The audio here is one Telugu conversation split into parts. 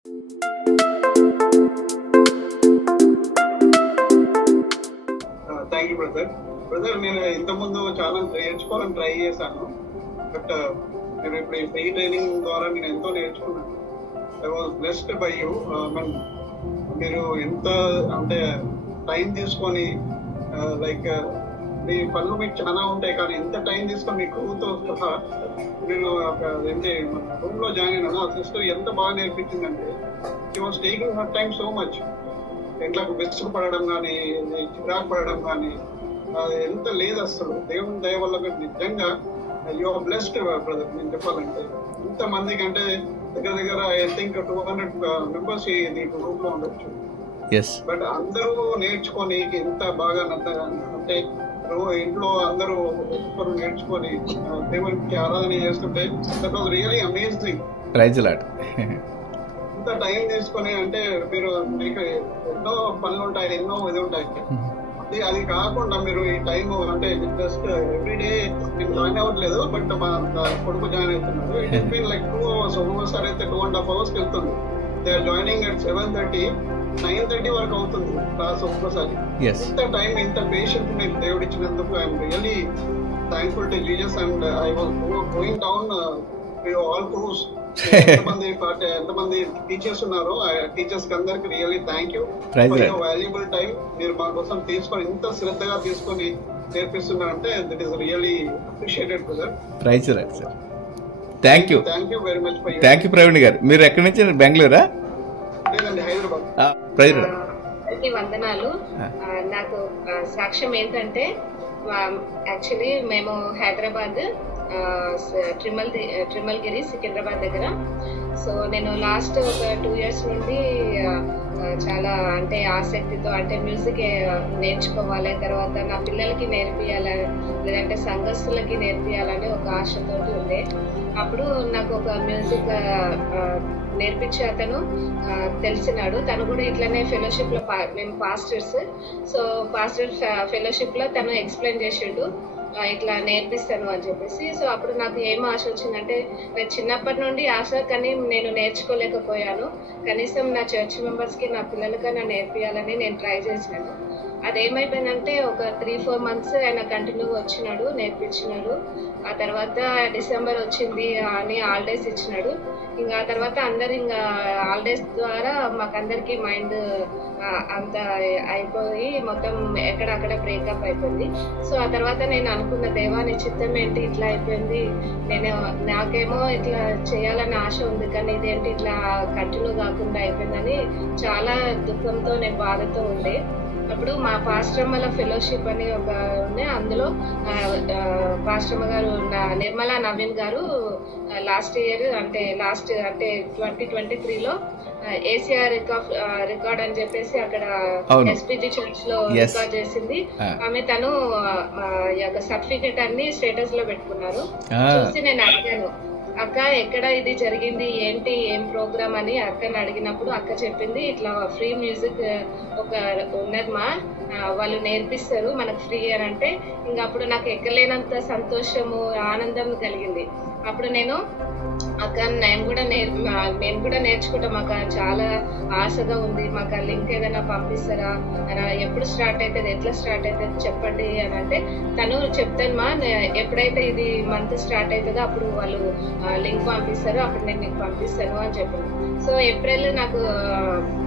Thank you brother. నేను ఇంతకుముందు చాలా నేర్చుకోవాలని ట్రై చేశాను, బట్ నేను ఇప్పుడు ఈ ఫ్రీ ట్రైనింగ్ ద్వారా నేను ఎంతో నేర్చుకున్నాను. I was blessed by you. మీరు ఎంత అంటే టైం తీసుకొని లైక్ మీ పనులు మీకు చాలా ఉంటాయి, కానీ ఎంత టైం తీసుకొని మీ క్రూతో సహా మీరు ఏంటి మన రూమ్ లో జాయిన్ అయినా ఆ సిస్టర్ ఎంత బాగా నేర్పించిందంటే she was taking her time so much. ఇంట్లోకి విసుగు పడడం కానీ చిరాకు పడడం కానీ అది ఎంత లేదు అసలు. దేవుని దయ వల్ల నిజంగా యు ఆర్ బ్లెస్డ్ బ్రదర్. నేను చెప్పాలంటే ఇంతమందికి అంటే దగ్గర ఐ థింక్ 200 మెంబర్స్ ఈ గ్రూప్ లో ఉండొచ్చు. బట్ అందరూ నేర్చుకొని ఎంత బాగా అంటే ఇంట్లో అందరూ ఒక్కరు నేర్చుకొని దేవునికి ఆరాధన చేస్తుంటే దట్ వాజ్ రియలీ అమేజింగ్. ఇంత టైం తీసుకొని అంటే మీరు మీకు ఎన్నో పనులు ఉంటాయి, ఎన్నో ఇది ఉంటాయి. అది కాకుండా మీరు ఈ టైం అంటే జస్ట్ ఎవ్రీడే నేను జాయిన్ అవ్వట్లేదు, బట్ మా కొడుకు జాయిన్ అవుతున్నాడు. It is been like 2 hours. ఒక్కొక్కసారి అయితే 2.5 hours వెళ్తుంది. దే ఆర్ జాయినింగ్ అట్ 7:30, 9:30 వరకు అవుతుంది క్లాస్ ఒక్కొక్కసారి. ఇంత టైం ఇంత పేషెంట్ మీకు దేవుడు ఇచ్చినందుకు I'm really thankful to Jesus. And I was going down all crews. ఎంతమంది టీచర్స్ ఉన్నారో ఆ టీచర్స్ కి అందరికి really thank you for your valuable time. మీరు మా కోసం తీసుకొని ఇంత శ్రద్ధగా తీసుకొని నేర్పిస్తున్నారంటే that is really appreciated brother. Thank you very much. Thank you Praveen garu. మీరు ఎక్కడి నుంచి? బెంగళూరా? లేదండి, హైదరాబాద్. వందనాలు. నాకు సాక్ష్యం ఏంటంటే యాక్చువల్లీ మేము హైదరాబాద్ ట్రిమల్గిరి సికింద్రాబాద్ దగ్గర. సో నేను లాస్ట్ ఒక 2 years నుండి చాలా అంటే ఆసక్తితో అంటే మ్యూజిక్ నేర్చుకోవాలి, తర్వాత నా పిల్లలకి నేర్పియాలి, లేదంటే సంఘస్థులకి నేర్పియాలని ఒక ఆశతోటి ఉండే. అప్పుడు నాకు ఒక మ్యూజిక్ నేర్పించే అతను తెలిసినాడు. తను కూడా ఇట్లానే ఫెలోషిప్ లో మేము పాస్టర్స్. సో పాస్టర్ ఫెలోషిప్ లో తను ఎక్స్ప్లెయిన్ చేసిండు ఇట్లా నేర్పిస్తాను అని చెప్పేసి. సో అప్పుడు నాకు ఏం ఆశ వచ్చిందంటే, నేను చిన్నప్పటి నుండి ఆశ, కానీ నేను నేర్చుకోలేకపోయాను. కనీసం నా చర్చ్ మెంబర్స్కి నా పిల్లలకైనా నేర్పియాలని నేను ట్రై చేసినాను. అదేమైపోయిందంటే ఒక 3-4 months ఆయన కంటిన్యూగా వచ్చినాడు, నేర్పించినాడు. ఆ తర్వాత డిసెంబర్ వచ్చింది అని హాలిడేస్ ఇచ్చినాడు. ఇంకా ఆ తర్వాత అందరు ఇంకా హాలిడేస్ ద్వారా మాకందరికి మైండ్ అంత అయిపోయి మొత్తం ఎక్కడక్కడ బ్రేకప్ అయిపోయింది. సో ఆ తర్వాత నేను అనుకున్న దేవాని చిత్తం ఏంటి ఇట్లా అయిపోయింది, నాకేమో ఇట్లా చేయాలని ఆశ ఉంది, కానీ ఇదేంటి ఇట్లా కంటిన్యూ కాకుండా అయిపోయిందని చాలా దుఃఖంతో నేను బాధతో ఉండే. అప్పుడు మా పాస్టమ్మల ఫెలోషిప్ అని ఒక ఉంది, అందులో పాస్టమ్మ గారు నిర్మలా నవీన్ గారు లాస్ట్ ఇయర్ అంటే 2023లో ఏసీఆర్ రికార్డ్ అని చెప్పేసి అక్కడ ఎస్పీజీ చర్చ్ లో రికార్డ్ చేసింది ఆమె. తను సర్టిఫికెట్ అన్ని స్టేటస్ లో పెట్టుకున్నారు. చూసి నేను అడిగాను, అక్క ఎక్కడ ఇది జరిగింది, ఏంటి ఏం ప్రోగ్రామ్ అని అక్కని అడిగినప్పుడు అక్క చెప్పింది, ఇట్లా ఫ్రీ మ్యూజిక్ ఒక ఉన్నది మా, వాళ్ళు నేర్పిస్తారు మనకు ఫ్రీ అని అంటే. ఇంకా అప్పుడు నాకు ఎక్కలేనంత సంతోషము ఆనందం కలిగింది. అప్పుడు నేను అక్క నేను కూడా నేర్చుకుంటాం, మాకు చాలా ఆశగా ఉంది, మాకు ఆ లింక్ ఏదైనా పంపిస్తారా, ఎప్పుడు స్టార్ట్ అవుతుంది, ఎట్లా స్టార్ట్ అవుతుంది చెప్పండి అని అంటే, తను చెప్తాను మా, ఎప్పుడైతే ఇది మంత్ స్టార్ట్ అవుతుందో అప్పుడు వాళ్ళు లింక్ పంపిస్తారు, అప్పుడు నేను నీకు పంపిస్తాను అని చెప్పాను. సో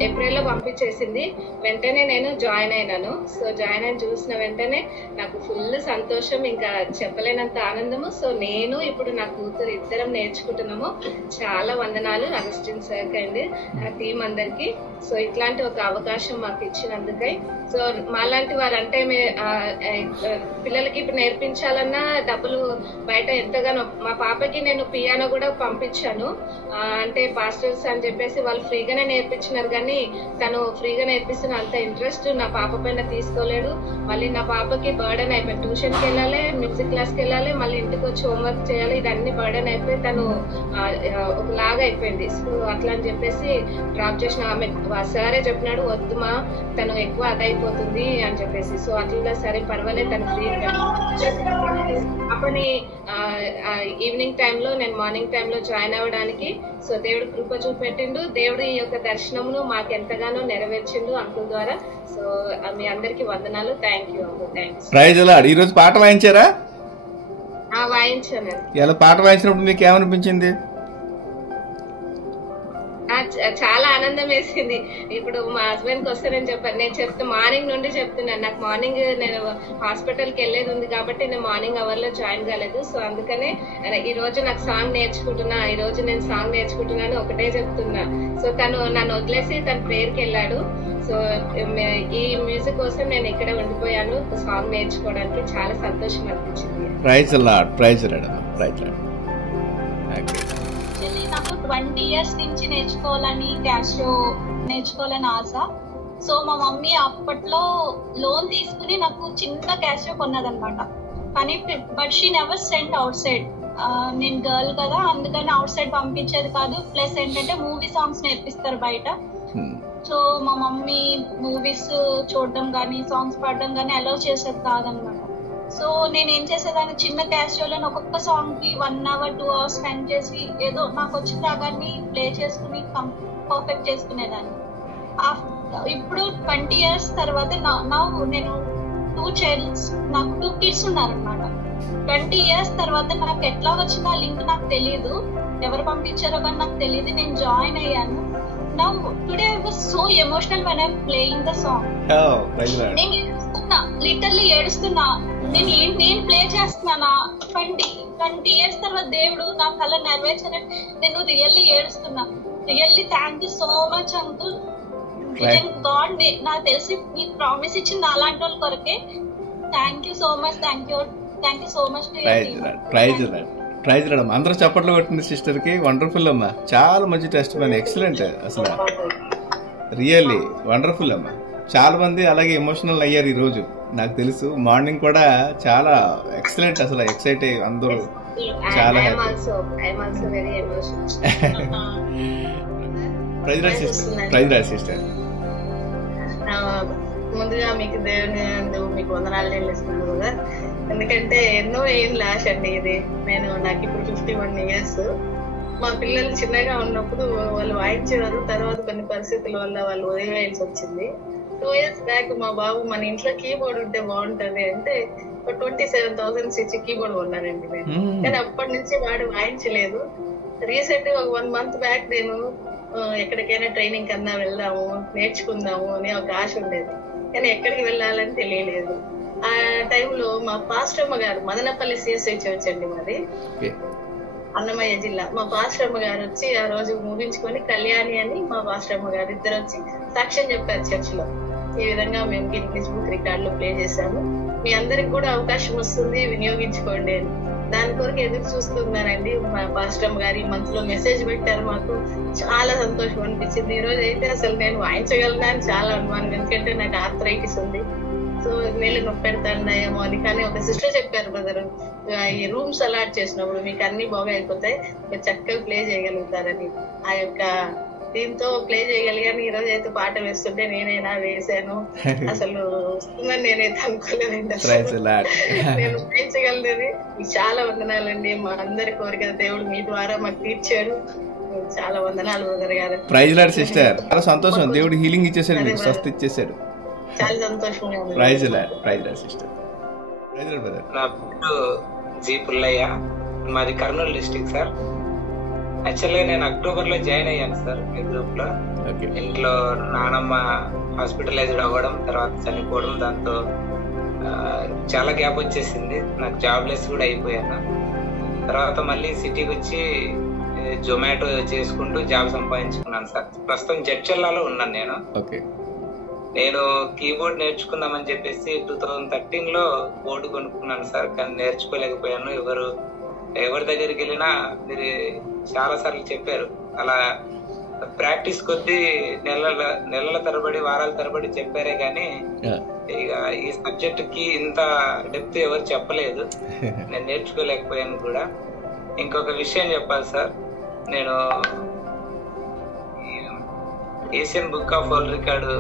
ఏప్రిల్లో పంపించేసింది. వెంటనే నేను జాయిన్ అయినాను. సో జాయిన్ అయిన చూసిన వెంటనే నాకు ఫుల్ సంతోషం, ఇంకా చెప్పలేనంత ఆనందము. సో నేను ఇప్పుడు నా కూతురు ఇద్దరం నేర్చుకుంటున్నాము. చాలా వందనాలు అగస్టిన్ సార్ అండి, ఆ టీం అందరికి. సో ఇట్లాంటి ఒక అవకాశం మాకు ఇచ్చినందుకై. సో మాలాంటి వారు అంటే పిల్లలకి ఇప్పుడు నేర్పించాలన్నా డబ్బులు బయట ఎంతగానో. మా పాపకి నేను పియానో కూడా పంపించాను, అంటే పాస్టర్స్ అని చెప్పేసి వాళ్ళు ఫ్రీగానే నేర్పించినారు, కానీ తను ఫ్రీగా నేర్పిస్తున్న అంత ఇంట్రెస్ట్ నా పాప పైన తీసుకోలేడు. మళ్ళీ నా పాపకి బర్డెన్ అయిపోయి ట్యూషన్కి వెళ్ళాలి, మ్యూజిక్ క్లాస్కి వెళ్ళాలి, మళ్ళీ ఇంటికి వచ్చి హోంవర్క్ చేయాలి, ఇదన్నీ బర్డెన్ అయిపోయి తను ఒకలాగా అయిపోయింది. సో అట్లా అని చెప్పేసి డ్రాప్ చేసిన. ఆమె సారే చెప్పినాడు, వద్దుమా తను ఎక్కువ అదైపోతుంది అని చెప్పేసి. సో అట్లా సరే పర్వాలేదు తను ఫ్రీ అప్పని ఈవినింగ్ టైంలో నేను మార్నింగ్ టైంలో జాయిన్ అవ్వడానికి సో దేవుడు కృప చూపెట్టిండు. దేవుడి యొక్క దర్శనమును మాకు ఎంతగానో నెరవేర్చిండు అంకుల్ ద్వారా. సో మీ అందరికి వందనాలు. Thank you uncle. Thanks. Praise Lord. ఈ రోజు పాట వాయించారా? వాయించాను. ఇలా పాట వాయించినప్పుడు మీకు ఏమనిపించింది? చాలా ఆనందం వేసింది. ఇప్పుడు మా హస్బెండ్ కి వస్తే నేను చెప్పాను, నేను చెప్తే మార్నింగ్ నుండి చెప్తున్నాను. నాకు మార్నింగ్ నేను హాస్పిటల్కి వెళ్ళేది ఉంది కాబట్టి నేను మార్నింగ్ అవర్ లో జాయిన్ కాలేదు. సో అందుకనే ఈ రోజు నాకు సాంగ్ నేర్చుకుంటున్నా, ఈ రోజు నేను సాంగ్ నేర్చుకుంటున్నాను ఒకటే చెప్తున్నా. సో తను నన్ను వదిలేసి తన ప్రేయర్కి వెళ్ళాడు. సో ఈ మ్యూజిక్ కోసం నేను ఇక్కడ ఉండిపోయాను సాంగ్ నేర్చుకోవడానికి. చాలా సంతోషం అనిపించింది. Praise Lord. Praise Lord. Praise Lord. నాకు 20 years నుంచి క్యాషియో నేర్చుకోవాలని ఆశ. సో మా మమ్మీ అప్పట్లో లోన్ తీసుకుని నాకు చిన్న క్యాషియో కొన్నదనమాట. కానీ but she never sent outside. నేను గర్ల్ కదా, అందుకని అవుట్ సైడ్ పంపించేది కాదు. ప్లస్ ఏంటంటే మూవీ సాంగ్స్ నేర్పిస్తారు బయట. సో మా మమ్మీ మూవీస్ చూడడం కానీ సాంగ్స్ పాడడం కానీ అలౌ చేసేది కాదనమాట. సో నేను ఏం చేసేదాన్ని, చిన్న క్యాషియోలో ఒక్కొక్క సాంగ్ కి 1 hour 2 hours స్పెండ్ చేసి ఏదో నాకు వచ్చిన రాగాన్ని ప్లే చేసుకుని పర్ఫెక్ట్ చేసుకునేదాన్ని. ఇప్పుడు 20 years తర్వాత నేను 2 childs, నాకు 2 kids ఉన్నారనమాట. 20 years తర్వాత నాకు ఎట్లా వచ్చిన లింక్ నాకు తెలియదు, ఎవరు పంపించారో కానీ నాకు తెలియదు. నేను జాయిన్ అయ్యాను. Now today I was so emotional when I'm playing the song. నేను ఏడుస్తున్నా, లిటరల్లీ ఏడుస్తున్నా. నేను ప్లే చేస్తున్నానా 20 years తర్వాత దేవుడు నా కళ నెరవేర్చారని నేను రియల్లీ ఏడుస్తున్నా. Really thank you so much uncle. God నాకు తెలిసి మీకు ప్రామిస్ ఇచ్చింది అలాంటి వాళ్ళ కొరకే. Thank you so much. Thank you so much. Prize రావడం అందరూ చప్పట్లు కొట్టింది సిస్టర్ కి. వండర్ఫుల్ అమ్మా, చాలా మంచి టెస్ట్ మ్యాన్, ఎక్సలెంట్. అసలు రియల్లీ వండర్ఫుల్ అమ్మా. చాలా మంది అలాగే ఎమోషనల్ అయ్యారు ఈ రోజు, నాకు తెలుసు. మార్నింగ్ కూడా చాలా ఎక్సలెంట్, అసలు ఎక్సైట్ అయ్యి అందరూ చాలా ప్రైజ్ సిస్టర్. ముందుగా మీకు దేవుని మీకు వందనాలు చెల్లిస్తున్నాను కదా. ఎందుకంటే ఎన్నో ఏం లాష్ అండి ఇది. నాకు ఇప్పుడు 51 years. మా పిల్లలు చిన్నగా ఉన్నప్పుడు వాళ్ళు వాయించేవారు. తర్వాత కొన్ని పరిస్థితుల వల్ల వాళ్ళు వదిలేయాల్సి వచ్చింది. 2 years బ్యాక్ మా బాబు మన ఇంట్లో కీబోర్డ్ ఉంటే బాగుంటది అంటే 27,000 ఇచ్చి కీబోర్డ్ కొన్నానండి నేను. కానీ అప్పటి నుంచి వాడు వాయించలేదు. రీసెంట్ గా 1 month బ్యాక్ నేను ఎక్కడికైనా ట్రైనింగ్ కన్నా వెళ్దాము, నేర్చుకుందాము అని ఒక ఆశ ఉండేది. కానీ ఎక్కడికి వెళ్ళాలని తెలియలేదు. ఆ టైంలో మా పాస్టమ్మ గారు, మదనపల్లి CSI చర్చ్ అండి మాది, అన్నమయ్య జిల్లా. మా పాస్టమ్మ గారు వచ్చి ఆ రోజు ముగించుకొని కళ్యాణి అని మా పాస్టమ్మ గారు ఇద్దరు వచ్చి సాక్ష్యం చెప్పారు చర్చ్ లో. ఈ విధంగా మేము గిన్నిస్ బుక్ రికార్డులో ప్లే చేశాము, మీ అందరికి కూడా అవకాశం వస్తుంది, వినియోగించుకోండి అని. దాని కొరకు ఎదురు చూస్తున్నానండి. మా పాస్టమ్మ గారు ఈ మంత్ లో మెసేజ్ పెట్టారు. మాకు చాలా సంతోషం అనిపించింది. ఈ రోజు అయితే అసలు నేను వాయించగలనా అని చాలా అనుమానం, ఎందుకంటే నాకు ఆర్థరైటిస్ ఉంది. సో నీళ్ళు నొప్పి పెడతానేమో అని. కానీ ఒక సిస్టర్ చెప్పారు, బ్రదర్ ఈ రూమ్స్ అలాట్ చేసినప్పుడు మీకు అన్ని బాగా అయిపోతాయి, మీరు చక్కగా ప్లే చేయగలుగుతారని. ఆ యొక్క దీంతో ప్లే చేయగలిగాను. ఈ రోజు అయితే పాట వేస్తుంటే నేనైనా వేసాను. అసలు వస్తుందని నేనైతే అనుకోలేదండి. నేను వాయించగలదని మీకు చాలా వందనాలండి. మా అందరి కోరిక దేవుడు మీ ద్వారా మాకు తీర్చాడు. చాలా వందనాలు బ్రదర్ గారు. Praise Lord sister. చాలా సంతోషం, దేవుడు హీలింగ్ ఇచ్చేసాడు, మీకు స్వస్థ ఇచ్చేసాడు. చాలా సంతోషంగా ఉంది. Praise Lord. Praise Lord sister. Praise Lord brother. నా పేరు జి పుల్లయ్య, మాది కర్నూలు డిస్ట్రిక్ట్ సార్. యాక్చువల్గా నేను అక్టోబర్ లో జాయిన్ అయ్యాను సార్ మీ గ్రూప్ లో. ఇంట్లో నానమ్మ హాస్పిటలైజ్డ్ అవ్వడం, తర్వాత చనిపోవడం, దాంతో చాలా గ్యాప్ వచ్చేసింది. నాకు జాబ్ లెస్ కూడా అయిపోయాను. తర్వాత మళ్ళీ సిటీకి వచ్చి జొమాటో చేసుకుంటూ జాబ్ సంపాదించుకున్నాను సార్. ప్రస్తుతం జడ్చర్లలో ఉన్నాను నేను. నేను కీబోర్డ్ నేర్చుకుందామని చెప్పేసి 2013 లో బోర్డు కొనుక్కున్నాను సార్. కానీ నేర్చుకోలేకపోయాను. ఎవరి దగ్గరికి వెళ్ళినా మీరు చాలా సార్లు చెప్పారు, అలా ప్రాక్టీస్ కొద్దీ నెలల తరబడి వారాల తరబడి చెప్పారే కానీ ఇక ఈ సబ్జెక్ట్ కి ఇంత డెప్త్ ఎవరు చెప్పలేదు. నేను నేర్చుకోలేకపోయాను కూడా. ఇంకొక విషయం చెప్పాలి సార్, నేను Asian book of world record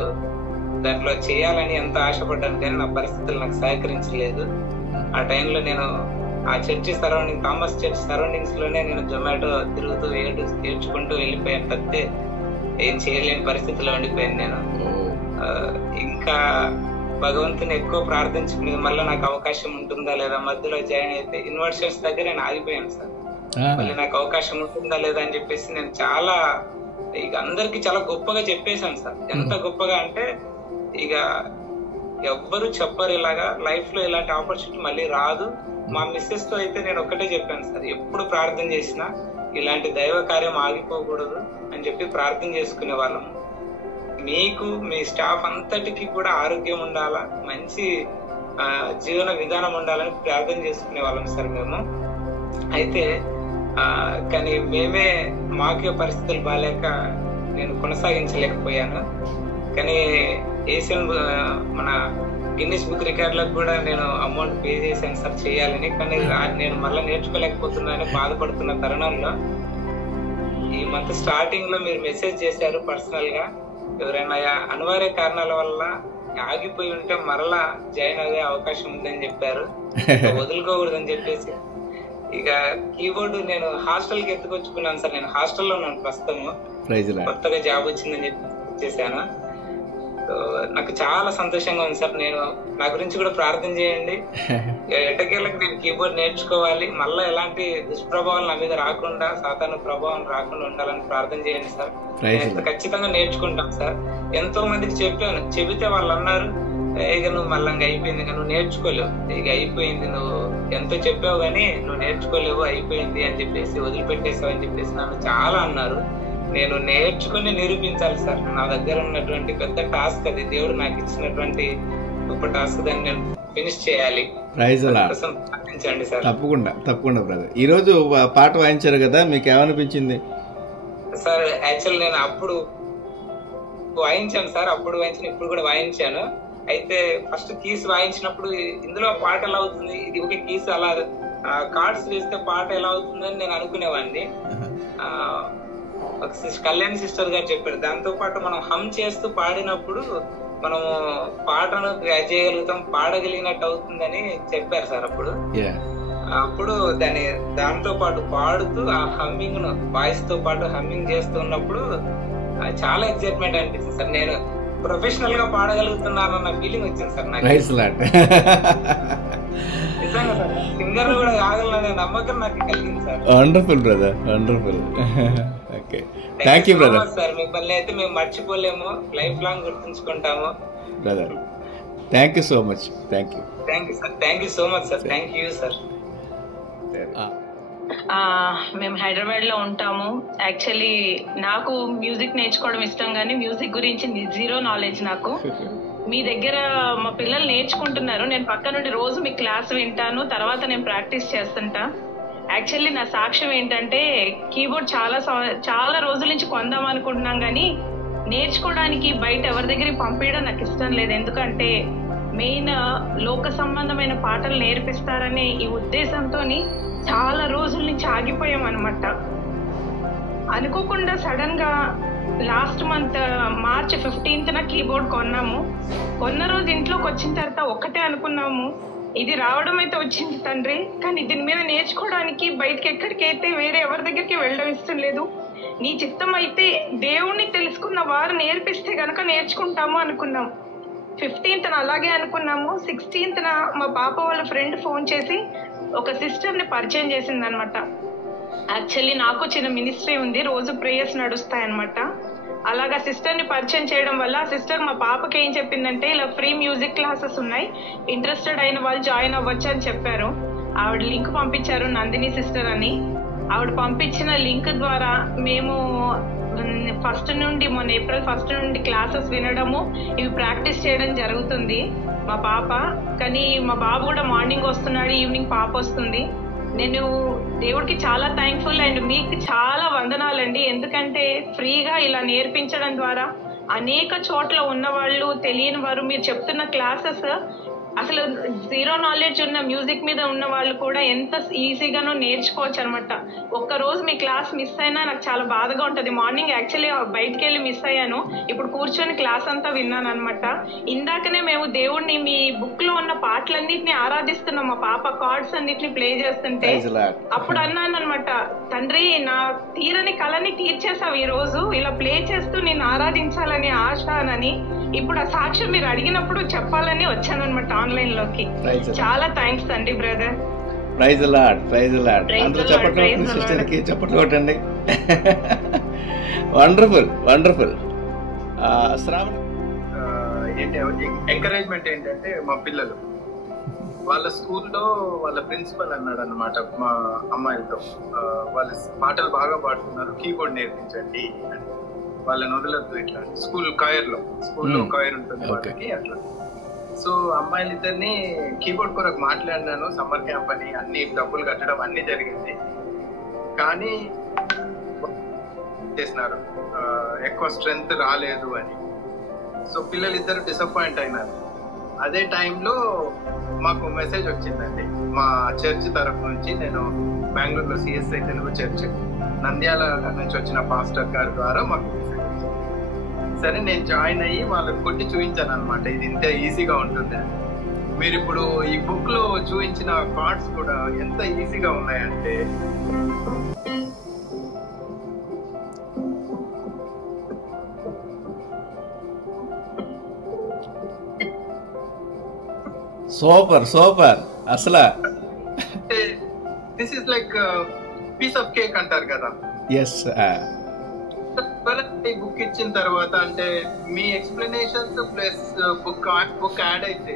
దాంట్లో చేయాలని ఎంత ఆశపడ్డాను, కానీ నా పరిస్థితులు నాకు సహకరించలేదు. ఆ టైంలో నేను ఆ church surrounding, Thomas church surroundings లోనే నేను జొమాటో తిరుగుతూ ఏడ్చుకుంటూ వెళ్ళిపోయాను తప్పితే ఏం చేయలేని పరిస్థితిలో ఉండిపోయాను నేను. ఇంకా భగవంతుని ఎక్కువ ప్రార్థించుకుని మళ్ళీ నాకు అవకాశం ఉంటుందా లేదా, మధ్యలో జాయిన్ అయితే యూనివర్సిటీస్ దగ్గర నేను ఆగిపోయాను సార్. మళ్ళీ నాకు అవకాశం ఉంటుందా లేదా అని చెప్పేసి నేను చాలా ఇక అందరికి చాలా గొప్పగా చెప్పేశాను సార్. ఎంత గొప్పగా అంటే ఇక ఎవ్వరు చెప్పరు ఇలాగా లైఫ్ లో ఇలాంటి ఆపర్చునిటీ మళ్ళీ రాదు. మా మిస్సెస్ తో అయితే నేను ఒక్కటే చెప్పాను సార్, ఎప్పుడు ప్రార్థన చేసినా ఇలాంటి దైవ కార్యం ఆగిపోకూడదు అని చెప్పి ప్రార్థన చేసుకునే వాళ్ళము. మీకు మీ స్టాఫ్ అంతటికి కూడా ఆరోగ్యం ఉండాలా, మంచి జీవన విధానం ఉండాలని ప్రార్థన చేసుకునే వాళ్ళం సార్ మేము. అయితే కానీ మేమే మాకే పరిస్థితులు బాగాలేక నేను కొనసాగించలేకపోయాను. కానీ ఏషియన్ మన గిన్నిస్ బుక్ రికార్డులకు కూడా నేను అమౌంట్ పే చేశాను సార్ చేయాలని. కానీ నేను మళ్ళీ నేర్చుకోలేకపోతున్నానని బాధపడుతున్న తరుణంలో ఈ మంత్ స్టార్టింగ్ లో మీరు మెసేజ్ చేశారు పర్సనల్ గా, ఎవరైనా అనివార్య కారణాల వల్ల ఆగిపోయి ఉంటే మరలా జాయిన్ అయ్యే అవకాశం ఉందని చెప్పారు. వదులుకోకూడదని చెప్పేసి ఇక కీబోర్డ్ నేను హాస్టల్ కి ఎత్తుకొచ్చుకున్నాను సార్. నేను హాస్టల్లో ఉన్నాను ప్రస్తుతము, కొత్తగా జాబ్ వచ్చిందని చెప్పి చేశాను. నాకు చాలా సంతోషంగా ఉంది సార్. నేను నా గురించి కూడా ప్రార్థన చేయండి. ఎట్టకేళ్ళకి నేను కీబోర్డ్ నేర్చుకోవాలి, మళ్ళీ ఎలాంటి దుష్ప్రభావాలు నా మీద రాకుండా, సాతాను ప్రభావం రాకుండా ఉండాలని ప్రార్థన చేయండి సార్. నేను ఖచ్చితంగా నేర్చుకుంటాం సార్. ఎంతో మందికి చెప్పాను, చెబితే వాళ్ళు అన్నారు ఇక నువ్వు మళ్ళీ అయిపోయింది, నువ్వు నేర్చుకోలేవు, ఇక అయిపోయింది, నువ్వు ఎంతో చెప్పావు కానీ నువ్వు నేర్చుకోలేవు, అయిపోయింది అని చెప్పేసి వదిలిపెట్టేసావు అని చెప్పేసి నన్ను చాలా అన్నారు. నేను నేర్చుకుని నిరూపించాలి సార్. నా దగ్గర ఉన్నటువంటి పెద్ద టాస్క్ అది, దేవుడు నాకు ఇచ్చినటువంటి గొప్ప టాస్క్, దాన్ని నేను ఫినిష్ చేయాలి. ప్రార్థించండి సార్. తప్పకుండా తప్పకుండా బ్రదర్. ఈ రోజు పాట వాయించారు కదా, మీకు ఏమనిపించింది సార్? యాక్చువల్ నేను అప్పుడు వాయించాను సార్, అప్పుడు వాయించాను, ఇప్పుడు కూడా వాయించాను. అయితే ఫస్ట్ కీస్ వాయించినప్పుడు ఇందులో పాట ఎలా అవుతుంది, ఇది ఒక కీస్ అలా కార్డ్స్ వేస్తే పాట ఎలా అవుతుందని నేను అనుకునేవాడిని. కళ్యాణ్ సిస్టర్ గారు చెప్పారు, దాంతో పాటు మనం హమ్ చేస్తూ పాడినప్పుడు మనము పాటను చేయగలుగుతాం, పాడగలిగినట్టు అవుతుందని చెప్పారు సార్. అప్పుడు దాంతో పాటు పాడుతూ ఆ హమ్మింగ్ ను వాయిస్ తో పాటు హమ్మింగ్ చేస్తున్నప్పుడు చాలా ఎక్సైట్మెంట్ అనిపించింది సార్. నేను ప్రొఫెషనల్ గా పాడగలుగుతున్నానన్న ఫీలింగ్ వచ్చింది సార్ నాకు. నిజంగా సార్, సింగర్ కూడా కాగలనే నమ్మకం నాకు కలిగింది sir. Wonderful brother, wonderful. Okay, thank you brother. Sir మిమ్మల్ని అయితే మేము మర్చిపోలేము, లైఫ్ లాంగ్ గుర్తుంచుకుంటాము brother. Thank you so much. Thank you. Thank you sir. Thank you so much sir. Thank you sir. మేము హైదరాబాద్ లో ఉంటాము. యాక్చువల్లీ నాకు మ్యూజిక్ నేర్చుకోవడం ఇష్టం, కానీ మ్యూజిక్ గురించి జీరో నాలెడ్జ్ నాకు. మీ దగ్గర మా పిల్లలు నేర్చుకుంటున్నారు, నేను పక్క నుండి రోజు మీ క్లాస్ వింటాను, తర్వాత నేను ప్రాక్టీస్ చేస్తుంటా. యాక్చువల్లీ నా సాక్ష్యం ఏంటంటే, కీబోర్డ్ చాలా రోజుల నుంచి కొందాం అనుకుంటున్నాం, కానీ నేర్చుకోవడానికి బయట ఎవరి దగ్గరికి పంపించడం నాకు ఇష్టం లేదు. ఎందుకంటే మెయిన్ లోక సంబంధమైన పాటలు నేర్పిస్తారనే ఈ ఉద్దేశంతో చాలా రోజుల నుంచి ఆగిపోయాం అనమాట. అనుకోకుండా సడన్ గా లాస్ట్ మంత్ మార్చ్ 15న కీబోర్డ్ కొన్నాము. కొన్న రోజు ఇంట్లోకి వచ్చిన తర్వాత ఒక్కటే అనుకున్నాము, ఇది రావడం అయితే వచ్చింది తండ్రి, కానీ దీని మీద నేర్చుకోవడానికి బయటకి ఎక్కడికైతే వేరే ఎవరి దగ్గరికి వెళ్ళడం ఇష్టం లేదు. నీ చిత్తం అయితే దేవుణ్ణి తెలుసుకున్న వారు నేర్పిస్తే గనక నేర్చుకుంటాము అనుకున్నాం. 15న అలాగే అనుకున్నాము. 16న మా పాప వాళ్ళ ఫ్రెండ్ ఫోన్ చేసి ఒక సిస్టర్ ని పరిచయం చేసింది అనమాట. యాక్చువల్లీ నాకు చిన్న మినిస్ట్రీ ఉంది, రోజు ప్రేయర్స్ నడుస్తాయన్నమాట. అలాగా సిస్టర్ ని పరిచయం చేయడం వల్ల సిస్టర్ మా పాపకి ఏం చెప్పిందంటే, ఇలా ఫ్రీ మ్యూజిక్ క్లాసెస్ ఉన్నాయి, ఇంట్రెస్టెడ్ అయిన వాళ్ళు జాయిన్ అవ్వచ్చు అని చెప్పారు. ఆవిడ లింక్ పంపించారు, నందిని సిస్టర్ అని. ఆవిడ పంపించిన లింక్ ద్వారా మేము మొన్న ఏప్రిల్ 1 నుండి క్లాసెస్ వినడము, ఇవి ప్రాక్టీస్ చేయడం జరుగుతుంది మా పాప. కానీ మా బాబు కూడా మార్నింగ్ వస్తున్నాడు, ఈవినింగ్ పాప వస్తుంది. నేను దేవుడికి చాలా థ్యాంక్ఫుల్ అండ్ మీకు చాలా వందనాలండి. ఎందుకంటే ఫ్రీగా ఇలా నేర్పించడం ద్వారా అనేక చోట్ల ఉన్న వాళ్ళు, తెలియని వారు, మీరు చెప్తున్న క్లాసెస్ అసలు జీరో నాలెడ్జ్ ఉన్న మ్యూజిక్ మీద ఉన్న వాళ్ళు కూడా ఎంత ఈజీగానో నేర్చుకోవచ్చు అనమాట. ఒక్కరోజు మీ క్లాస్ మిస్ అయినా నాకు చాలా బాధగా ఉంటది. మార్నింగ్ యాక్చువల్లీ బయటకు వెళ్ళి మిస్ అయ్యాను, ఇప్పుడు కూర్చొని క్లాస్ అంతా విన్నాను అనమాట. ఇందాకనే మేము దేవుడిని మీ బుక్ లో ఉన్న పాటలన్నిటిని ఆరాధిస్తున్నాం, మా పాప కార్డ్స్ అన్నిటిని ప్లే చేస్తుంటే అప్పుడు అన్నాను అనమాట, తండ్రి నా తీరని కళని తీర్చేసావు, ఈ రోజు ఇలా ప్లే చేస్తూ నేను ఆరాధించాలని ఆశ అని. ఇప్పుడు ఆ సాక్ష్యం మీరు అడిగినప్పుడు చెప్పాలని వచ్చాను అనమాట ఆన్లైన్ లోకి. చాలా థ్యాంక్స్ అండి brother. Praise Lord, praise Lord. అందరూ చెప్పట్లు సిస్టర్ కి చెప్పట్లు కొట్టండి. Wonderful wonderful. శ్రావణ్ ఏంటి ఎంకరేజ్మెంట్ ఏంటంటే, మా పిల్లలు వాళ్ళ స్కూల్లో వాళ్ళ ప్రిన్సిపల్ అన్నాడు అనమాట మా అమ్మాయిలతో, వాళ్ళు పాటలు బాగా పాడుతున్నారు, కీబోర్డ్ నేర్పించండి అని. వాళ్ళని వదలద్దు ఇట్లా స్కూల్లో కాయర్ ఉంటుంది వాళ్ళకి అట్లా. సో అమ్మాయిలిద్దరిని కీబోర్డ్ కొరకు మాట్లాడినాను, సమ్మర్ క్యాంప్ అని, అన్ని డబ్బులు కట్టడం అన్ని జరిగింది. కానీ చేసినారు, ఎక్కువ స్ట్రెంగ్త్ రాలేదు అని. సో పిల్లలిద్దరు డిసప్పాయింట్ అయినారు. అదే టైంలో మాకు మెసేజ్ వచ్చిందండి మా చర్చ్ తరఫు నుంచి. నేను బెంగళూరులో సిఎస్ఐ తెలుగు చర్చ్ నంద్యాల నుంచి వచ్చిన పాస్టర్ గారి ద్వారా మాకు మెసేజ్ వచ్చింది. సరే నేను జాయిన్ అయ్యి వాళ్ళకి కొట్టి చూపించాను అనమాట, ఇది ఇంత ఈజీగా ఉంటుంది అని. మీరు ఇప్పుడు ఈ బుక్ లో చూపించిన కార్డ్స్ కూడా ఎంత ఈజీగా ఉన్నాయంటే, సూపర్ సూపర్. అసలు this is like piece of cake అంటారు కదా. ఎస్. ఈ బుక్ ఇచ్చిన తర్వాత అంటే మీ ఎక్స్ప్లెనేషన్స్ ప్లస్ బుక్ యాడ్ అయితే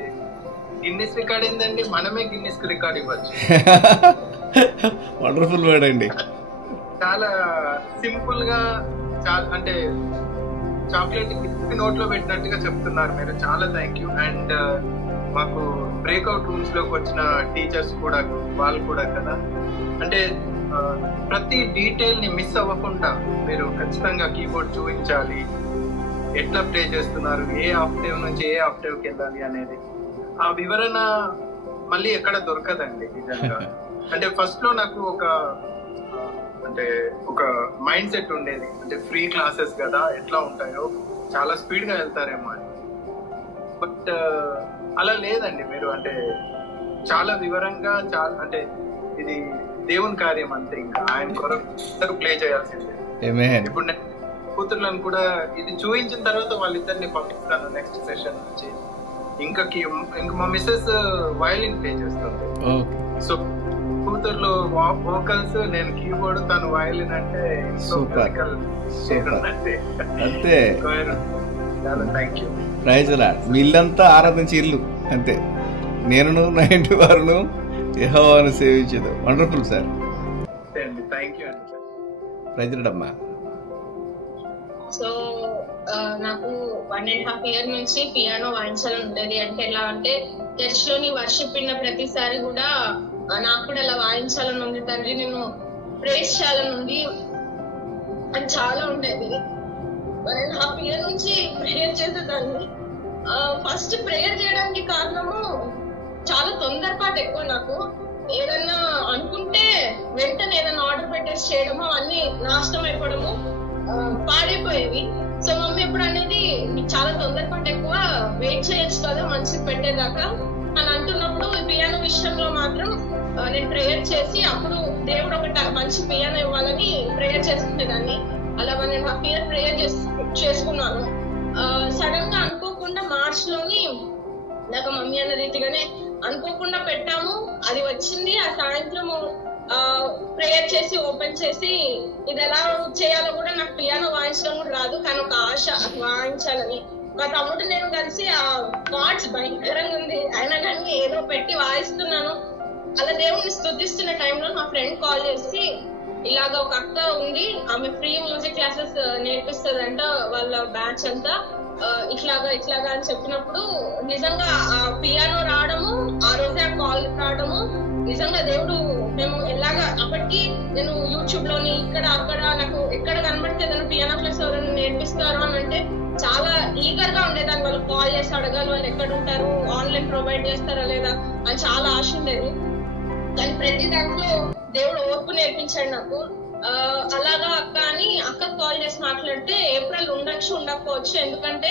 గిన్నిస్ రికార్డ్ ఏందండి, మనమే గిన్నిస్ రికార్డ్ ఇవ్వచ్చు. వండర్ఫుల్ వర్డ్ అండి. చాలా సింపుల్ గా, చాలా అంటే చాక్లెట్ నోట్ లో పెట్టినట్టుగా చెప్తున్నారు మీరు. చాలా థ్యాంక్ యూ. అండ్ మాకు బ్రేక్అవుట్ రూమ్స్ లోకి వచ్చిన టీచర్స్ కూడా, వాళ్ళు కూడా కదా, అంటే ప్రతి డీటెయిల్ ని మిస్ అవ్వకుండా మీరు ఖచ్చితంగా కీబోర్డ్ చూపించాలి, ఎట్లా ప్లే చేస్తున్నారు, ఏ ఆక్టేవ్ నుంచి ఏ ఆక్టేవ్ కి వెళ్ళాలి అనేది ఆ వివరణ మళ్ళీ ఎక్కడ దొరకదండి నిజంగా. అంటే ఫస్ట్ లో నాకు ఒక మైండ్ సెట్ ఉండేది, అంటే ఫ్రీ క్లాసెస్ కదా ఎట్లా ఉంటాయో, చాలా స్పీడ్ గా వెళ్తారేమో అని. బట్ అలా లేదండి. మీరు అంటే చాలా వివరంగా, చాలా అంటే ఇది దేవుని కార్యం అంతే, ఇంకా ఆయన కొరకు ప్లే చేయాల్సిందే. ఇప్పుడు నేను కూతుర్లను కూడా ఇది చూపించిన తర్వాత వాళ్ళిద్దరిని పంపిస్తాను నెక్స్ట్ సెషన్ నుంచి. ఇంకా మా మిస్సెస్ వయలిన్ ప్లే చేస్తుంది. సో కూతుర్లు వోకల్స్, నేను కీబోర్డ్, తను వయలిన్. అంటే అంతే. చాలా థ్యాంక్ యూ. Praise Lord. మీ ఇల్లంతా ఆరాధించి ఇల్లు అంతే. నేను నా ఇంటి వారును యెహోవాను సేవించదు. Wonderful sir. థ్యాంక్ యూ అండి. ప్రైజ్ లార్డ్ అమ్మా. సో నాకు 1.5 years నుంచి పియానో వాయించాలని ఉండేది. అంటే ఎలా అంటే చర్చ్ లోని వర్షిప్ విన్న ప్రతిసారి కూడా నాకు కూడా అలా వాయించాలని ఉంది, తండ్రి నేను ప్రేస్ చేయాలని ఉంది అని చాలా ఉండేది. 1.5 years నుంచి ప్రేయర్ చేసేదాన్ని. ఫస్ట్ ప్రేయర్ చేయడానికి కారణము చాలా తొందరపాటు ఎక్కువ. నాకు ఏదన్నా అనుకుంటే వెంటనే ఏదైనా ఆర్డర్ పెట్టేసి చేయడము, అన్ని నాశనం అయిపోవడము, పాడైపోయేవి. సో మమ్మీ ఎప్పుడు అనేది మీకు చాలా తొందరపాటు ఎక్కువ, వెయిట్ చేయొచ్చు కదా మంచిది పెట్టేదాకా అని అంటున్నప్పుడు పియానో విషయంలో మాత్రం నేను ప్రేయర్ చేసి అప్పుడు దేవుడు ఒక మంచి పియానో ఇవ్వాలని ప్రేయర్ చేసుకునేదాన్ని. అలా 1.5 years ప్రేయర్ చేసుకున్నాను. సడన్ గా అనుకోకుండా మార్చ్ లోని నాకు మమ్మీ అన్న రీతిగానే అనుకోకుండా పెట్టాము, అది వచ్చింది. ఆ సాయంత్రము ప్రేయర్ చేసి ఓపెన్ చేసి ఇది ఎలా చేయాలో కూడా నాకు పియానో వాయించడం కూడా రాదు, కానీ ఒక ఆశ వాయించాలని. మా తమ్ముడు నేను కలిసి ఆ కార్డ్స్ భయంకరంగా ఉంది అయినా కానీ ఏదో పెట్టి వాయిస్తున్నాను. అలా దేవుడిని స్తుతిస్తున్న టైంలో మా ఫ్రెండ్ కాల్ చేసి ఇలాగ ఒక అక్క ఉంది, ఆమె ఫ్రీ మ్యూజిక్ క్లాసెస్ నేర్పిస్తుందంట, వాళ్ళ బ్యాచ్ అంతా ఇట్లాగా అని చెప్పినప్పుడు నిజంగా ఆ పియానో రావడము, ఆ రోజే ఆ కాల్ రావడము, నిజంగా దేవుడు మేము ఎలాగా అప్పటికి నేను యూట్యూబ్ లోని ఇక్కడ అక్కడ నాకు ఎక్కడ కనబడితే ఏదైనా పియానో క్లాస్ ఎవరైనా నేర్పిస్తారు అని అంటే చాలా ఈగర్ గా ఉండేదాన్ని. వాళ్ళు కాల్ చేసి అడగాలి వాళ్ళు ఎక్కడ ఉంటారు, ఆన్లైన్ ప్రొవైడ్ చేస్తారా లేదా అని చాలా ఆశ ఉండేది. కానీ ప్రతి దాంట్లో దేవుడు ఓర్పు నేర్పించాడు నాకు. అలాగా అక్క అని అక్క కాల్ చేసి మాట్లాడితే ఏప్రిల్ ఉండొచ్చు ఉండకపోవచ్చు, ఎందుకంటే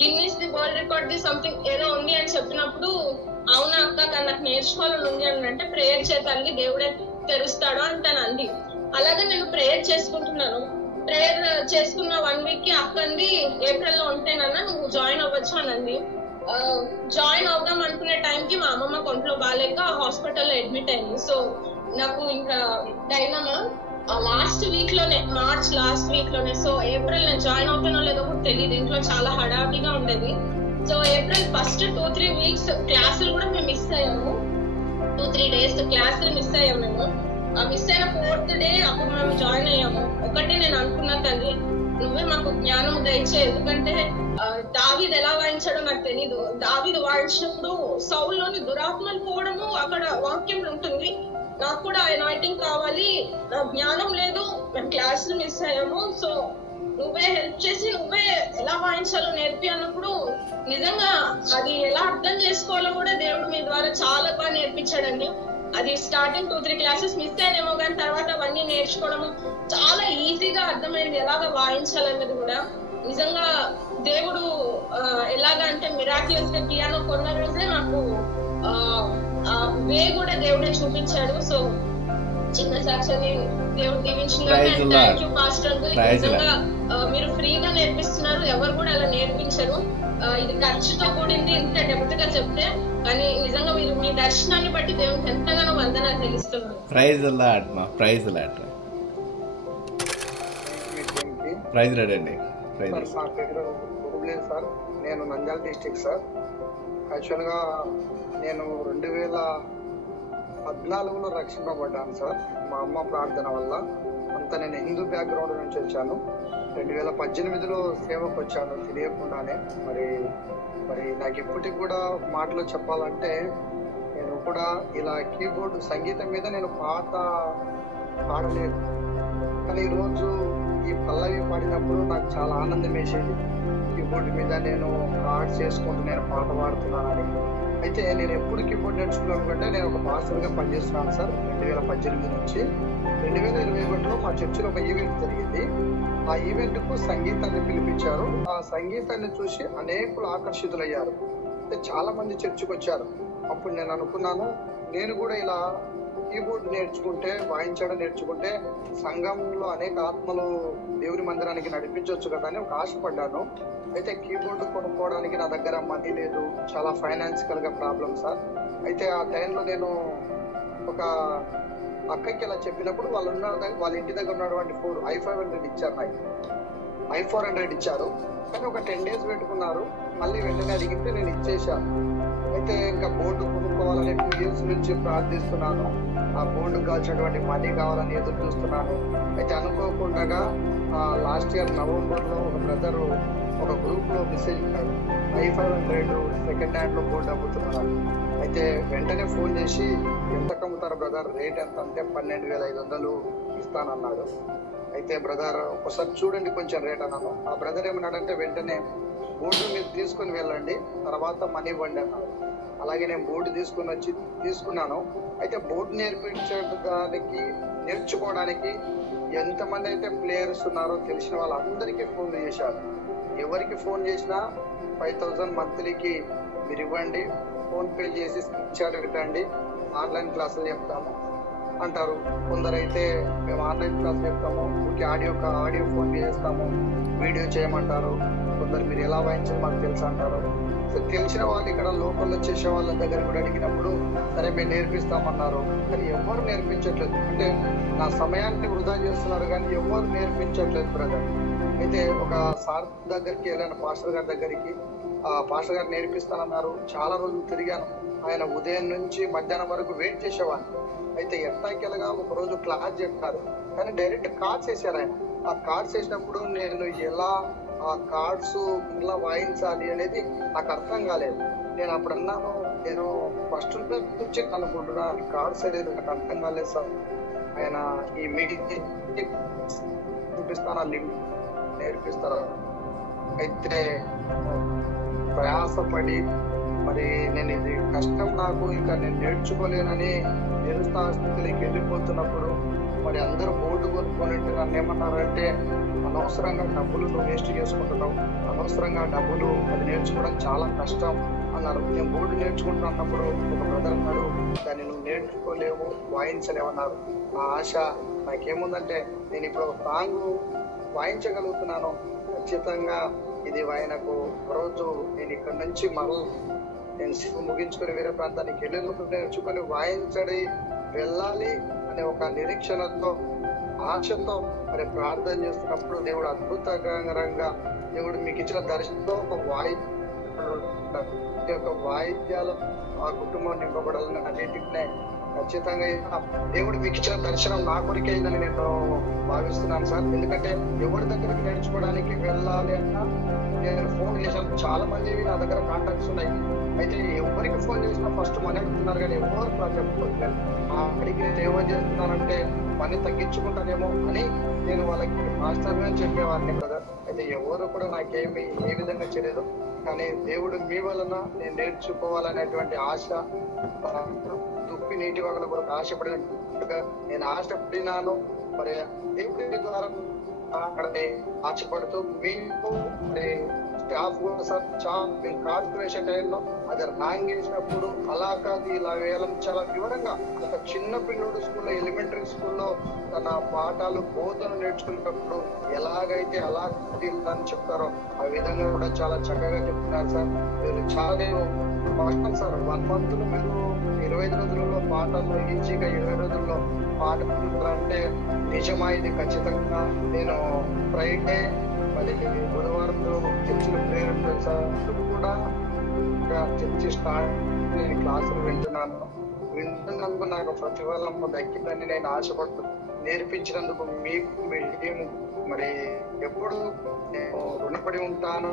Guinness the world record the something ఏదో ఉంది అని చెప్పినప్పుడు అవునా అక్క కానీ నాకు నేర్చుకోవాలని ఉంది అని అంటే ప్రేయర్ చేతానికి దేవుడే తెరుస్తాడు అని తను అంది. అలాగే నేను ప్రేయర్ చేసుకుంటున్నాను. ప్రేయర్ చేసుకున్న 1 వీక్ కి అక్క అంది ఏప్రిల్ లో ఉంటేనన్నా నువ్వు జాయిన్ అవ్వచ్చు అని అంది. జాయిన్ అవుదాం అనుకునే టైంకి మా అమ్మమ్మ కొంట్లో బాగాలేక హాస్పిటల్లో అడ్మిట్ అయింది. సో నాకు ఇంకా డైనమా లాస్ట్ వీక్ లోనే, మార్చ్ లాస్ట్ వీక్ లోనే. సో ఏప్రిల్ నేను జాయిన్ అవుతానో లేదో కూడా తెలియదు, ఇంట్లో చాలా హడావిడిగా ఉండేది. సో ఏప్రిల్ ఫస్ట్ 2-3 వీక్స్ క్లాసులు కూడా మేము మిస్ అయ్యాము. 2-3 డేస్ క్లాసులు మిస్ అయ్యాము మేము. మిస్ అయిన 4th డే అప్పుడు మేము జాయిన్ అయ్యాము. ఒకటే నేను అనుకున్నా తల్లి నువ్వే మాకు జ్ఞానం దయచే, ఎందుకంటే దావీదు ఎలా వాయించాడో నాకు తెలీదు. దావీదు వాయించినప్పుడు సౌల్లోని దురాత్మలు పోవడము అక్కడ వాక్యం ఉంటుంది. నాకు కూడా అనాయింటింగ్ కావాలి, జ్ఞానం లేదు, మేము క్లాసులు మిస్ అయ్యాము. సో నువ్వే హెల్ప్ చేసి నువ్వే ఎలా వాయించాలో నేర్పి అన్నప్పుడు నిజంగా అది ఎలా అర్థం చేసుకోవాలో కూడా దేవుడు మీ ద్వారా చాలా బాగా నేర్పించాడండి. అది స్టార్టింగ్ 2-3 క్లాసెస్ మిస్ అయ్యేమో కానీ తర్వాత అవన్నీ నేర్చుకోవడము చాలా ఈజీగా అర్థమైంది ఎలాగ వాయించాలన్నది కూడా. నిజంగా దేవుడు ఎలాగా అంటే మిరాక్యులస్ గా పియానో కొన్న రోజే నాకు వే కూడా దేవుడే చూపించాడు. సో చిన్న సాక్షిని దేవుడు దీవించిన థ్యాంక్ యూ పాస్టర్ అంకుల్. నిజంగా మీరు ఫ్రీగా నేర్పిస్తున్నారు, ఎవరు కూడా అలా నేర్పించరు. ఇది ఖర్చుతో కూడింది ఇంత డెప్త్ గా చెప్తే, కానీ నిజంగా మీరు మీ దర్శనాన్ని బట్టి దేవునికి ఎంతగానో వందనాలు తెలుస్తున్నారు. ప్రైజ్ లార్డ్ మా ప్రైజ్ లార్డ్. ప్రైజ్ లార్డ్ అండి. నా పేరు గురుబ్లేన్ సార్, నేను నంద్యాల డిస్ట్రిక్ట్ సార్. యాక్చువల్గా నేను 2014లో రక్షింపబడ్డాను సార్, మా అమ్మ ప్రార్థన వల్ల. అంతా నేను హిందూ బ్యాక్గ్రౌండ్ నుంచి వచ్చాను. 2018లో సేవకు వచ్చాను తెలియకుండానే. మరి నాకు ఇప్పటికి కూడా మాటలో చెప్పాలంటే నేను కూడా ఇలా కీబోర్డ్ సంగీతం మీద నేను పాట పాడలేదు, కానీ ఈరోజు ఈ పల్లవి పాడినప్పుడు నాకు చాలా ఆనందం వేసేది. కీబోర్డ్ మీద నేను కార్డ్స్ చేసుకుంటూ నేను పాట పాడుతున్నానని. అయితే నేను ఎప్పుడు కీబోర్డ్ నేర్చుకున్నాను అంటే నేను ఒక మాస్టర్గా పనిచేస్తున్నాను సార్. 2018 నుంచి 2021లో మా చర్చిలో ఒక ఈవెంట్ జరిగింది. ఆ ఈవెంట్ కు సంగీతాన్ని పిలిపించారు. ఆ సంగీతాన్ని చూసి అనేకులు ఆకర్షితులయ్యారు. చాలా మంది చర్చికి వచ్చారు. అప్పుడు నేను అనుకున్నాను నేను కూడా ఇలా కీబోర్డ్ నేర్చుకుంటే, వాయించడం నేర్చుకుంటే సంఘంలో అనేక ఆత్మలు దేవుని మందిరానికి నడిపించవచ్చు కదా అని ఒక ఆశపడ్డాను. అయితే కీబోర్డ్ కొనుక్కోవడానికి నా దగ్గర మనీ లేదు, చాలా ఫైనాన్షియల్ గా ప్రాబ్లం సార్. అయితే ఆ టైంలో నేను ఒక అక్కకి ఇలా చెప్పినప్పుడు వాళ్ళ ఇంటి దగ్గర ఉన్నటువంటి ఫోన్ i500 ఇచ్చారు, నాకు i400 ఇచ్చారు. కానీ ఒక 10 days పెట్టుకున్నారు. మళ్ళీ వెంటనే అడిగితే నేను ఇచ్చేసాను. అయితే ఇంకా బోర్డు కొనుక్కోవాలని 2 years నుంచి ప్రార్థిస్తున్నాను. ఆ బోర్డు కాల్చినటువంటి మనీ కావాలని ఎదురు చూస్తున్నాను. అయితే అనుకోకుండా లాస్ట్ ఇయర్ నవంబర్లో ఒక బ్రదర్ ఒక గ్రూప్ లో మెసేజ్ ఇచ్చాడు, i500 సెకండ్ హ్యాండ్ లో బోర్డు అమ్ముతున్నారు. అయితే వెంటనే ఫోన్ చేసి ఎంత కమ్ముతారు బ్రదర్, రేట్ ఎంత అంటే 12,500 ఇస్తానన్నాడు. అయితే బ్రదర్ ఒకసారి చూడండి కొంచెం రేట్ అన్నాను. ఆ బ్రదర్ ఏమన్నాడంటే వెంటనే బోర్డు మీరు తీసుకుని వెళ్ళండి, తర్వాత మనీ ఇవ్వండి అన్నాడు. అలాగే నేను బోర్డు తీసుకున్నాను. అయితే బోర్డు నేర్చుకోవడానికి ఎంతమంది అయితే ప్లేయర్స్ ఉన్నారో తెలిసిన వాళ్ళందరికీ ఫోన్ చేశారు. ఎవరికి ఫోన్ చేసినా 5,000 మంత్లీకి మీరు ఇవ్వండి, ఫోన్ పే చేసి స్క్రీన్ షాట్ పెట్టండి, ఆన్లైన్ క్లాసులు చెప్తాము అంటారు. కొందరైతే మేము ఆన్లైన్ క్లాస్ చెప్తాము, ఆడియో ఫోన్ చేస్తాము, వీడియో చేయమంటారు. కొందరు మీరు ఎలా వాయించాలి మాకు తెలుసు అంటారు. సో తెలిసిన వాళ్ళు ఇక్కడ లోకల్లో చేసే వాళ్ళ దగ్గర కూడా అడిగినప్పుడు సరే మేము నేర్పిస్తామన్నారు. కానీ ఎవరు నేర్పించట్లేదు. అంటే నా సమయాన్ని వృధా చేస్తున్నారు కానీ ఎవరు నేర్పించట్లేదు బ్రదర్. అయితే ఒక సార్ దగ్గరికి వెళ్ళాను, పాస్టర్ గారి దగ్గరికి. ఆ పాస్టర్ గారు నేర్పిస్తానన్నారు. చాలా రోజులు తిరిగాను. ఆయన ఉదయం నుంచి మధ్యాహ్నం వరకు వెయిట్ చేసేవాడిని. అయితే ఎట్టాకెళ్ళగా ఒక రోజు క్లాస్ చెప్పారు, కానీ డైరెక్ట్ కార్డ్స్ వేసారు ఆయన. ఆ కార్డ్స్ వేసినప్పుడు నేను ఎలా ఆ కార్డ్స్ ఇలా వాయించాలి అనేది నాకు అర్థం కాలేదు. నేను అప్పుడు అన్నాను, నేను ఫస్ట్ నుంచి అనుకుంటున్నాను కార్డ్స్ అనేది నాకు అర్థం కాలేదు సార్. ఆయన ఈ మీటింగ్ చూపిస్తాను, లింక్ నేర్పిస్తారా? అయితే ప్రయాసపడి మరి నేను ఇది కష్టం నాకు ఇంకా నేను నేర్చుకోలేనని నిరుత్సాహ స్థితిలోకి వెళ్ళిపోతున్నప్పుడు మరి అందరూ బోర్డు కొనుక్కొని నన్ను ఏమన్నారంటే అనవసరంగా డబ్బులు నువ్వు వేస్ట్ చేసుకుంటున్నావు, అనవసరంగా డబ్బులు అది నేర్చుకోవడం చాలా కష్టం అన్నారు. నేను బోర్డు నేర్చుకుంటున్నప్పుడు ఒక బ్రదర్ అన్నాడు, దాన్ని నువ్వు నేర్చుకోలేవు, వాయించలేవన్నారు. నా ఆశ నాకేముందంటే నేను ఇప్పుడు సాంగ్ వాయించగలుగుతున్నాను, ఖచ్చితంగా ఇది ఆయనకు రోజు నేను ఇక్కడ నుంచి నేను ముగించుకొని వేరే ప్రాంతానికి వెళ్ళి నేర్చుకొని వాయించడి వెళ్ళాలి అనే ఒక నిరీక్షణతో ఆశతో మరి ప్రార్థన చేస్తున్నప్పుడు దేవుడు అద్భుతకరంగా దేవుడు మీకు ఇచ్చిన దర్శనంతో ఒక వాయిద్యాలు ఆ కుటుంబం నింపబడాలని అన్నింటినే ఖచ్చితంగా దేవుడు మీకు ఇచ్చిన దర్శనం నా కొరికే అయిందని నేను భావిస్తున్నాను సార్. ఎందుకంటే ఎవరి దగ్గరికి నేర్చుకోవడానికి వెళ్ళాలి అన్నా నేను ఫోన్ చేశాను, చాలా మంది నా దగ్గర కాంటాక్ట్స్ ఉన్నాయి. అయితే ఎవరికి ఫోన్ చేసినా ఫస్ట్ మనీ అడుగుతున్నారు కానీ ఎవరు చెప్పుకోవట్లేదు. అడిగి సేవ చేస్తున్నానంటే మనీ తగ్గించుకుంటానేమో అని నేను వాళ్ళకి మాస్టర్ అని చెప్పేవాడిని బ్రదర్. అయితే ఎవరు కూడా నాకేమి ఏ విధంగా చేయలేదు, కానీ దేవుడు మీ వలన నేను నేర్చుకోవాలనేటువంటి ఆశ, దుప్పి నీటి వగల కొరకు ఆశపడినట్టుగా నేను ఆశపడినాను. మరి దేవుడి ద్వారా అక్కడ ఆశపడుతూ మీకు స్టాఫ్ కూడా సార్ చాలా కార్పొరేషన్ టైంలో అది ర్యాంక్ చేసినప్పుడు అలా కాదు ఇలా వేయడం చాలా వివరంగా ఒక చిన్న పిల్లడు స్కూల్లో ఎలిమెంటరీ స్కూల్లో తన పాఠాలు బోధన నేర్చుకునేటప్పుడు ఎలాగైతే అలా అని చెప్తారో ఆ విధంగా కూడా చాలా చక్కగా చెప్తున్నారు సార్. మీరు చాలా కష్టం సార్. 1 month మీరు 25 రోజులలో పాఠాలు ఈజీగా 20 రోజుల్లో పాఠాలు అంటే నిజమా ఇది ఖచ్చితంగా. నేను ఫ్రైడే మరి బుధవారం చర్చిలో ప్రేరేపణ సార్ కూడా చర్చి స్టార్ట్ నేను క్లాసులు వింటున్నందుకు నాకు ప్రతిఫలం దక్కిందని నేను ఆశపడుతూ నేర్పించినందుకు మీకు మేము మరి ఎప్పుడు నేను రుణపడి ఉంటాను.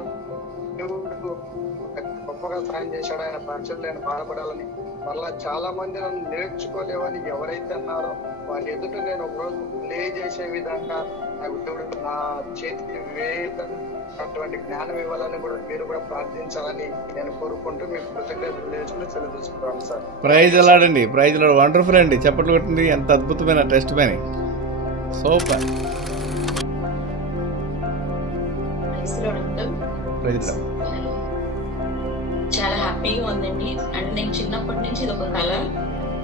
గొప్పగా సాయం చేశాడు ఆయన, పరిచయం నేను బాధపడాలని. మళ్ళా చాలా మంది నన్ను నేర్చుకోలేవని ఎవరైతే అన్నారో వాళ్ళ ఎదుట నేను ఒకరోజు ప్లే చేసే విధంగా నాకు దేవుడు నా చేతికి అటువంటి జ్ఞానం ఇవ్వాలని కూడా మీరు కూడా ప్రార్థించాలని నేను కోరుకుంటూ మీకు కృతజ్ఞతలు చేసుకుంటూ సెలవు తీసుకుంటాను సార్. ప్రైజ్ అలాడండి, ప్రైజ్ అలాడు. వండర్ఫుల్ అండి, చప్పట్లు కొట్టండి. ఎంత అద్భుతమైన టెస్ట్ మ్యాన్, సూపర్. చాలా హ్యాపీగా ఉందండి. అండ్ నేను చిన్నప్పటి నుంచి ఇది ఒక కళ,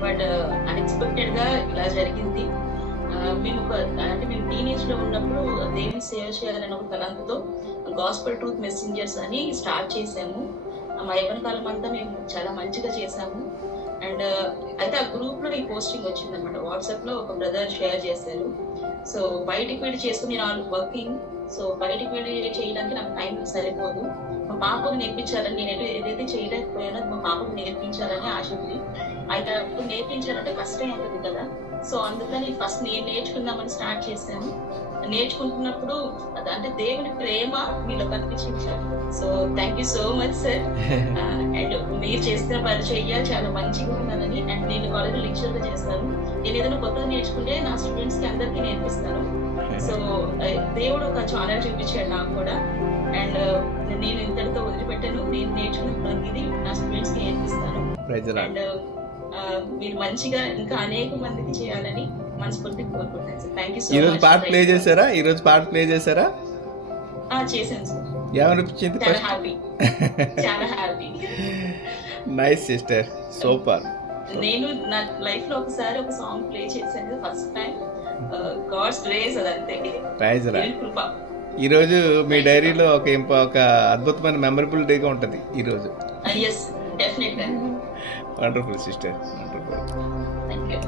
బట్ అన్ఎక్స్పెక్టెడ్ గా ఇలా జరిగింది. మేము టీనేజ్ లో ఉన్నప్పుడు దేవుని సేవ చేయాలని ఒక తలంపుతో గాస్పెల్ ట్రూత్ మెసెంజర్స్ అని స్టార్ట్ చేసాము. మా యవ్వన కాలం అంతా మేము చాలా మంచిగా చేసాము. అండ్ అయితే ఆ గ్రూప్ లో ఈ పోస్టింగ్ వచ్చింది అనమాట. వాట్సాప్ లో ఒక బ్రదర్ షేర్ చేశారు. సో బయటికి వెళ్ళి చేసుకుని నేను వర్కింగ్, సో బయటికి వెళ్ళి చేయడానికి నాకు టైం సరిపోదు. మా పాపకు నేర్పించాలని, నేను ఏదైతే చేయలేకపోయానో మా పాపకు నేర్పించాలని ఆశ ఉంది. అయితే అప్పుడు నేర్పించాలంటే కష్టం అవుతుంది కదా. సో అందుకని ఫస్ట్ నేను నేర్చుకుందామని స్టార్ట్ చేశాను. నేర్చుకుంటున్నప్పుడు అంటే దేవుని ప్రేమ మీలో కనిపించారు. So thank you so much sir. And మీరు చేస్తున్న పరిచయం చాలా మంచిగా ఉన్నానని. అండ్ నేను కాలేజ్ లెక్చర్ గా చేస్తాను. నేను ఏదైనా కొత్తగా నేర్చుకుంటే నా స్టూడెంట్స్ కి అందరికీ నేర్పిస్తాను. సో దేవుడు ఒక ఛానల్ చూపించాడు నాకు కూడా. అండ్ నేను ఇంతటితో వదిలిపెట్టాను. నేను నేర్చుకున్న ఇది నా స్టూడెంట్స్ కి నేర్పిస్తాను. అండ్ మీరు మంచిగా ఇంకా అనేక మందికి చేయాలని మనస్ఫూర్తిగా కోరుకుంటాను sir. Thank you so much. ఈ రోజు పాట ప్లే చేశారా? చేశాను సార్. ఏమనిపించింది? చాలా హ్యాపీ, చాలా హ్యాపీ. Nice sister, super. నేను నా లైఫ్ లో ఒకసారి ఒక సాంగ్ ప్లే చేశాను ఫస్ట్ టైం. గాడ్స్ గ్రేస్ అదంతే. కృప. ఈ రోజు మీ డైరీలో ఒక అద్భుతమైన మెమరబుల్ డేగా ఉంటది ఈ రోజు. yes definitely. Wonderful sister, wonderful. Thank you.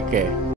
Okay.